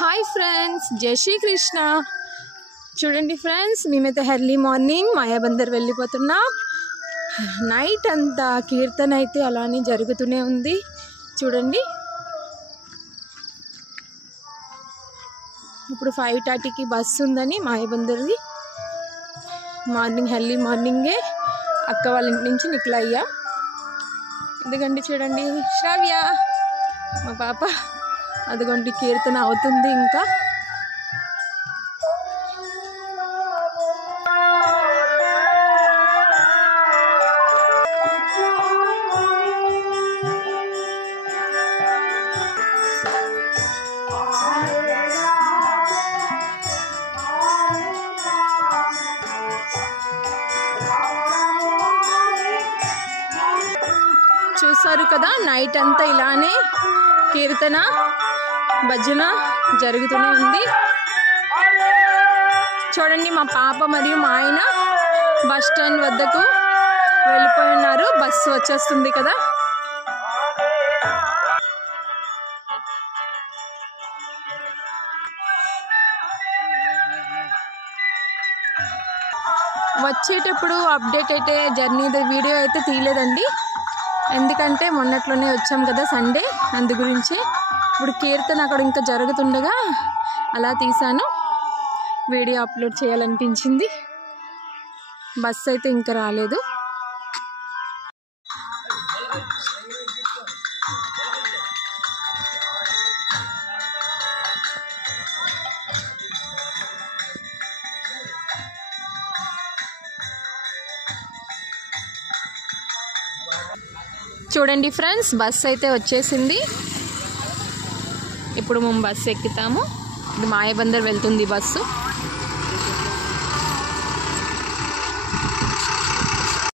Hi friends, జై శ్రీ కృష్ణ. చూడండి friends, మేమైతే ఎర్లీ మార్నింగ్ మాయాబందర్ వెళ్ళిపోతున్నాం. నైట్ అంతా కీర్తన అయితే అలానే జరుగుతూనే ఉంది. చూడండి, ఇప్పుడు 5:30కి బస్సు ఉందని మాయాబందర్ది. ఎర్లీ మార్నింగే అక్క వాళ్ళ ఇంటి నుంచి నిఖిల్ అయ్యాం. ఎందుకంటే చూడండి, శ్రావ్య మా పాప అదిగోండి కీర్తన అవుతుంది. ఇంకా చూసారు కదా, నైట్ అంతా ఇలానే కీర్తన భజన జరుగుతూనే ఉంది. చూడండి, మా పాప మరియు మా ఆయన బస్ స్టాండ్ వద్దకు వెళ్ళిపోయి ఉన్నారు. బస్సు వచ్చేస్తుంది కదా. వచ్చేటప్పుడు అప్డేట్ అయితే జర్నీ వీడియో అయితే తీయలేదండి, ఎందుకంటే మొన్నట్లోనే వచ్చాం కదా సండే, అందు గురించి. ఇప్పుడు కీర్తన అక్కడ ఇంకా జరుగుతుండగా అలా తీసాను, వీడియో అప్లోడ్ చేయాలనిపించింది. బస్సు అయితే ఇంకా రాలేదు. చూడండి ఫ్రెండ్స్, బస్సు అయితే వచ్చేసింది. ఇప్పుడు మేము బస్సు ఎక్కుతాము. ఇది మాయాబందర్ వెళ్తుంది బస్సు.